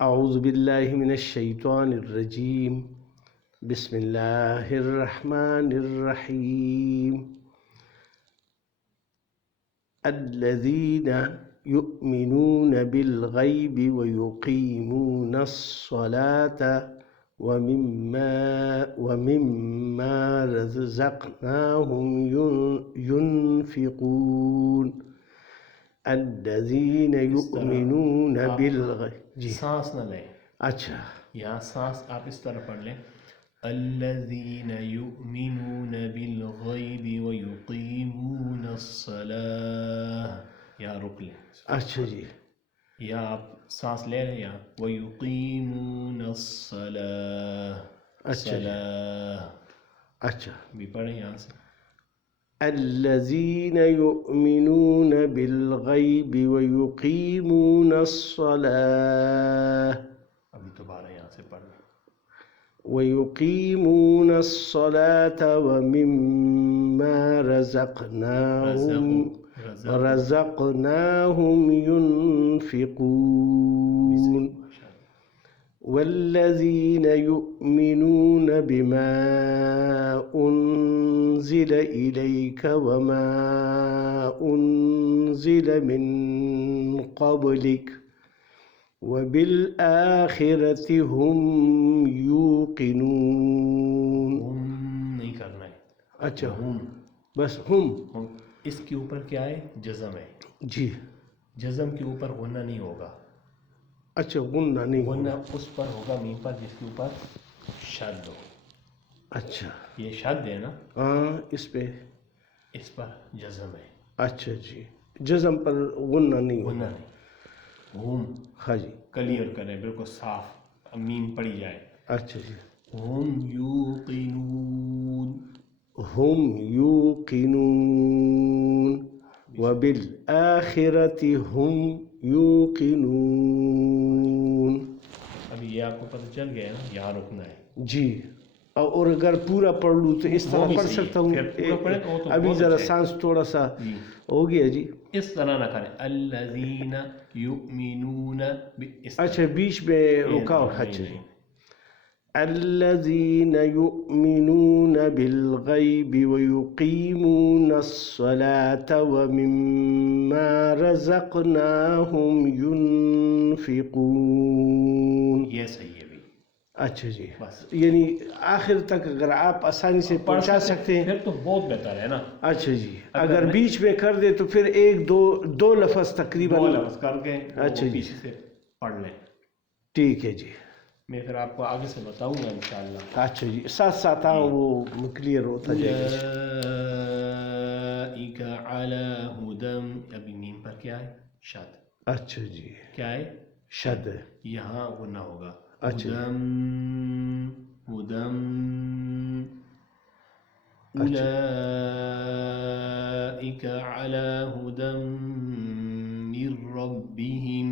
اعوذ باللہ من الشیطان الرجیم بسم اللہ الرحمن الرحیم الذین یؤمنون بالغیب ویقیمون الصلاة ومما رزقناہم ينفقون الذین یؤمنون بالغیب. جی سانس نہ لیں. اچھا یہاں سانس آپ اس طرح پڑھ لیں، الذین یؤمنون بالغیب ویقیمون الصلاة. یہاں رک لیں. اچھا جی. یا آپ سانس لے رہے ہیں یہاں ویقیمون الصلاة. اچھا جی. صلاة اچھا. بھی پڑھیں یہاں سے. الذین یؤمنون بالغیب ویقیمون الصلاة. ابھی دوبارہ یہاں سے پڑھ لیں. ویقیمون الصلاة ومما رزقناہم ينفقون والذین یؤمنون بما انزل الیک وما انزل من قبلک وبالآخرة هم یوقنون. ہم نہیں کرنا ہے. اچھا ہم بس ہم. اس کے اوپر کیا ہے؟ جزم ہے. جی. جزم کے اوپر غنہ نہیں ہوگا. اچھا غنہ نہیں غنہ ہوگا. اس پر ہوگا میم پر جس کے اوپر شد ہو. اچھا یہ شد ہے نا. ہاں اس پہ اس پر جزم ہے. اچھا جی. جزم پر غنہ نہیں ہوگا. غنہ نہیں. ہم ہاں جی. کلیئر کریں بالکل صاف میم پڑی جائے. اچھا جی. ہم یوقنون. ہم یوقنون وبالآخرة هم یوقنون. ابھی یہ آپ کو پتہ چل گیا نا یہاں رکنا ہے. جی. اور اگر پورا پڑھ لوں تو اس طرح پڑھ سکتا ہوں. ابھی ذرا سانس تھوڑا سا ہو گیا جی. اس طرح نہ کریں الذین یؤمنون. اچھا بیچ میں رکاو. اچھا جی. الذین یؤمنون بالغیب ویقیمون الصلاة ومما رزقناہم ينفقون. یہ صحیح ہے بھی. اچھا جی. بس یعنی آخر تک اگر آپ آسانی سے پہنچا سکتے ہیں پھر تو بہت بہتر ہے نا. اچھا جی. اگر بیچ میں کر دے تو پھر ایک دو لفظ تقریباً دو لفظ کر کے اچھا جی پیچھے سے پڑھ لیں. ٹھیک ہے جی. میں پھر آپ کو آگے سے بتاؤں گا انشاءاللہ. اچھا جی. ساتھ ساتھ وہ کلیئر ہوتا جائے گا. اولئک علی ہدی. ابھی میم پر کیا ہے؟ شد. اچھا جی. کیا ہے؟ شد. یہاں وہ نہ ہوگا. اچھا. ہدم. اولئک علی ہدی من ربہم.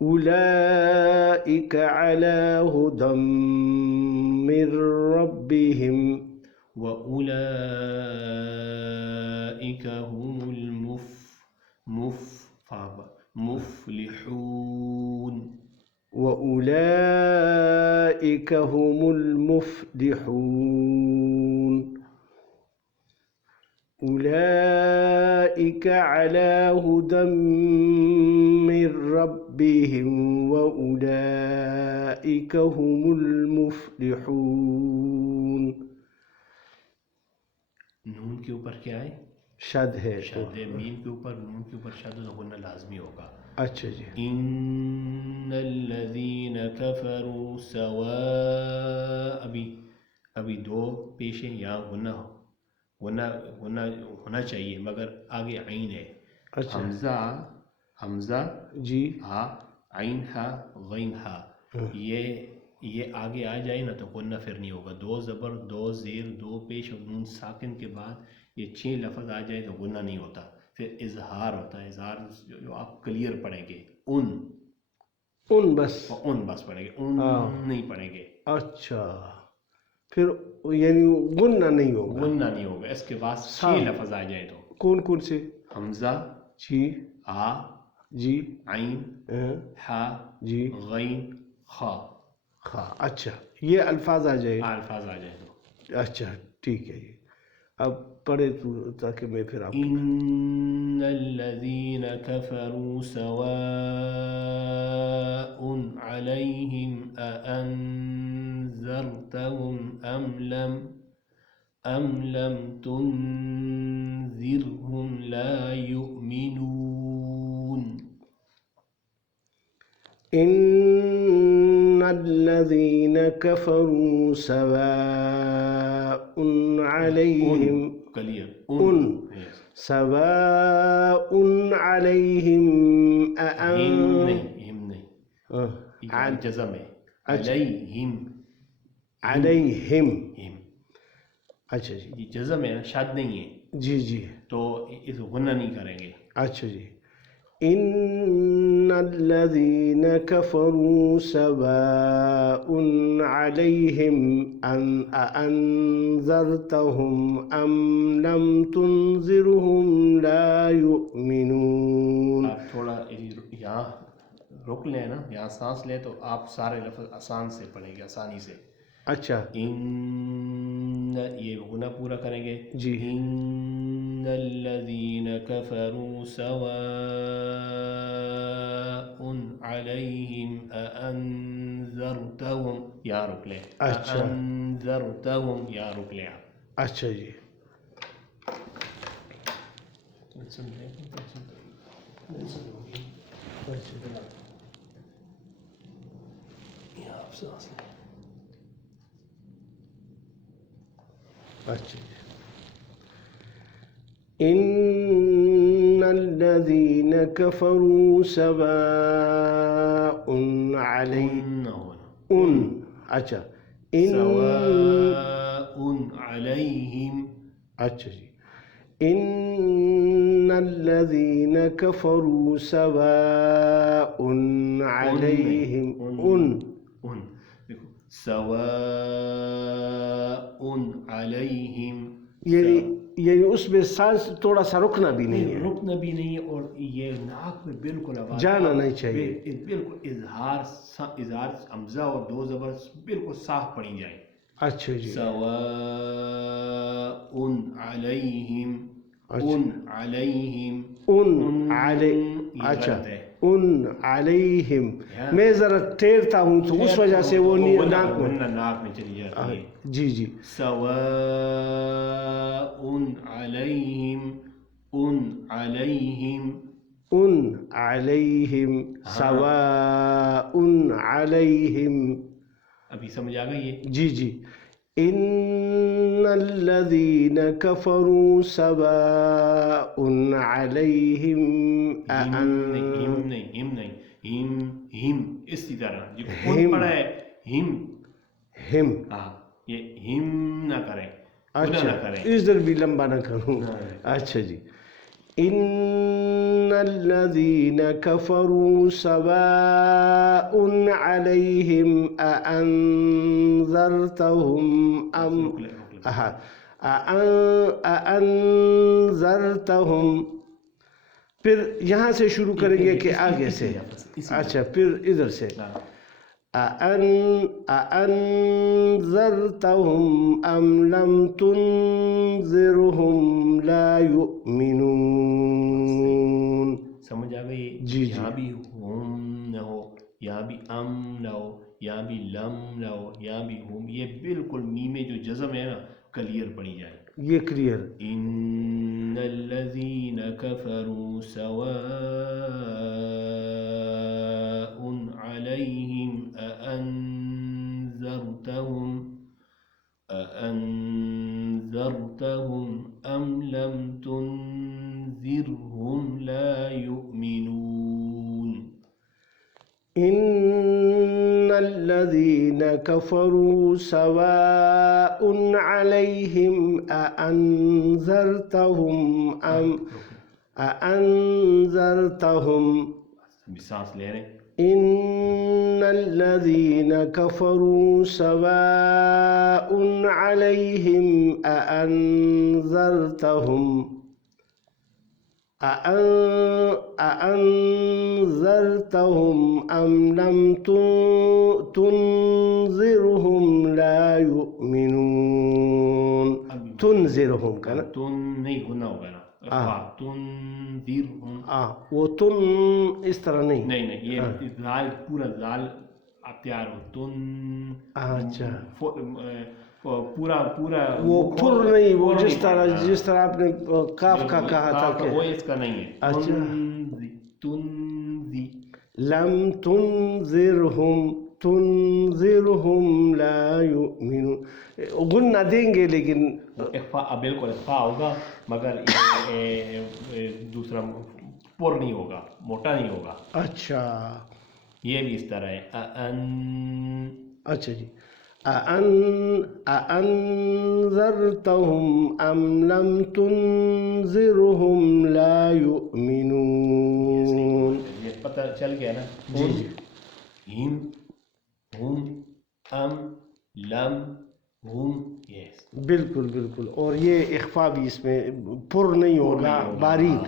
اولئک علی ہدی من ربہم وَأُولَئِكَ هُمُ المفلحون. وَأُولَئِكَ هُمُ المفلحون. أولئك على هدى من ربهم وأولئك هم المفلحون. نون کے اوپر کیا ہے؟ شد ہے. شد ہے. میم کے اوپر نون کے اوپر شد غنہ لازمی ہوگا. اچھا جی. ان الذین کفروا سواء. ابھی دو پیش ہیں. یہاں غنہ ہونا چاہیے مگر آگے عین ہے. اچھا. حمزہ جی. ہا عین ہا غین ہا. یہ آگے آ جائے نا تو غنہ پھر نہیں ہوگا. دو زبر دو زیر دو پیش اور نون ساکن کے بعد یہ 6 لفظ آ جائے تو غنہ نہیں ہوتا. پھر اظہار ہوتا ہے. اظہار جو آپ کلیئر پڑھیں گے. ان بس پڑھیں گے. ان نہیں پڑھیں گے. اچھا. پھر یعنی غنہ نہیں ہوگا. غنہ نہیں ہوگا. اس کے بعد 6 لفظ آ جائے تو کون سے؟ حمزہ جی. ہا جی عین ہا جی غین خا، ہاں اچھا یہ الفاظ آ جائے. الفاظ آ جائیں تو اچھا ٹھیک ہے جی. اب پڑھے تو تاکہ میں پھر آپ ان الذين كفروا سواء عليهم أأنذرتهم أم لم تنذرهم لا يؤمنون. ان الذين كفروا سواء عليهم clear سواء عليهم ہم نہیں جزم ہے علیہم عليهم. ہم اچھا جی یہ جزم ہے شاد نہیں ہے جی جی تو اس غنہ نہیں کریں گے. اچھا جی. ان الذين كفروا سواء عليهم أأنذرتهم أم لم تنذرهم لا يؤمنون. آپ تھوڑا یہاں رک لیں نا، یہاں سانس لیں تو آپ سارے لفظ آسان سے پڑھیں گے، آسانی سے. اچھا ان یہ غنہ پورا کریں گے جی. ان الذین کفروا سواء علیہم اانذرتہم، یہاں رک لیں. اچھا. اانذرتہم یہاں رک لیں آپ. اچھا جی. یہاں آپ سانس لیں. اچھا. ان الذين كفروا سواء عليهم اچھا سواء علیہم. اچھا جی. ان الذين كفروا سواء عليهم دیکھو سواء علیہم، یعنی اس میں سانس تھوڑا سا رکنا بھی نہیں ہے، رکنا بھی نہیں ہے، اور یہ ناک میں بالکل آواز جانا نہیں چاہیے، بالکل اظہار حمزہ اور دو زبر بالکل صاف پڑھی جائیں. اچھا جی. سواء علیہم علیہم اچھا ان علیہم. میں ذرا ٹھہرتا ہوں تو اس وجہ سے وہ ناک میں چلی جاتی ہے. جی جی. سواء علیہم علیہم علیہم سواء علیہم. ابھی سمجھ آ گئی ہے؟ جی جی. ان الذین کفروا سواء علیہم ہم اسی طرح جو کون پڑا ہے ہم یہ ہم نہ کریں، اچھا ادھر بھی لمبا نہ کروں. اچھا جی. ان الذین کفروا سواء علیہم اانذرتہم اانذرتہم. پھر یہاں سے شروع کریں گے کہ آگے سے. اچھا پھر ادھر سے اانذرتہم ام لم تنذرہم لا یؤمنون. سمجھ آ گئی؟ جی جی. یہاں بھی ہم نہ ہو، یہاں بھی ام نہ ہو، یہاں بھی لم نہ ہو، یہاں بھی ہم. یہ بالکل میمیں جو جزم ہے نا کلیئر پڑھی جائے. یہ کلیئر. ان الذین کفروا سواء علیہم اانذرتہم ام لم تنذرہم لا یؤمنون. ان الذین کفروا سواء علیہم اانذرتہم سانس لے رہے. ان الذین کفروا سواء علیہم اانذرتہم أأنذرتهم أم لم تنذرهم لا يؤمنون. تنذرهم کا نا تن نہیں گنا ہوگا نا، تنذرهم وہ تن اس طرح نہیں. نہیں یہ لال پورا لال آپ تیار ہو تن. اچھا پورا وہ پر نہیں، وہ جس طرح آپ نے کاف کا کہا تھا کہ وہ اس کا نہیں ہے. اچھا تنذی لم تنذرهم لا يؤمنون. غنہ دیں گے لیکن اخفاء بالکل اخفاء ہوگا، مگر دوسرا پر نہیں ہوگا، موٹا نہیں ہوگا. اچھا یہ بھی اس طرح ہے. اچھا جی. أأنذرتهم أم لم تنذرهم لا يؤمنون. یہ پتہ چل گیا نا. جی ہم ہم ام لم ہم. یس بالکل بالکل. اور یہ اخفاء بھی اس میں پر نہیں ہوگا، باریک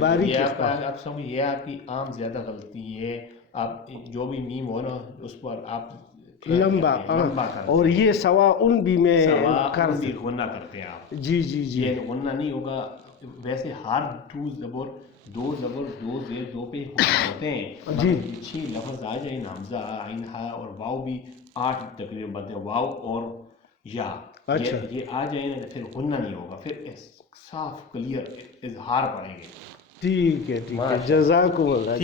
باریک اخفاء. آپ سمجھ، یہ آپ کی عام زیادہ غلطی ہے. آپ جو بھی میم ہو نا اس پر آپ لمبا اور یہ سوا ان بھی میں غنہ کرتے ہیں آپ. جی جی جی یہ غنہ نہیں ہوگا. ویسے ہر دو زبر دو زیر دو پہ ہوتے ہیں جی. 6 لفظ آ جائیں، حمزہ عین ہا اور واو بھی 8 تقریباً بنتے ہیں، واو اور یا. اچھا یہ آ جائیں نا پھر غنہ نہیں ہوگا، پھر صاف کلیئر اظہار پڑیں گے. ٹھیک ہے جزاکم اللہ.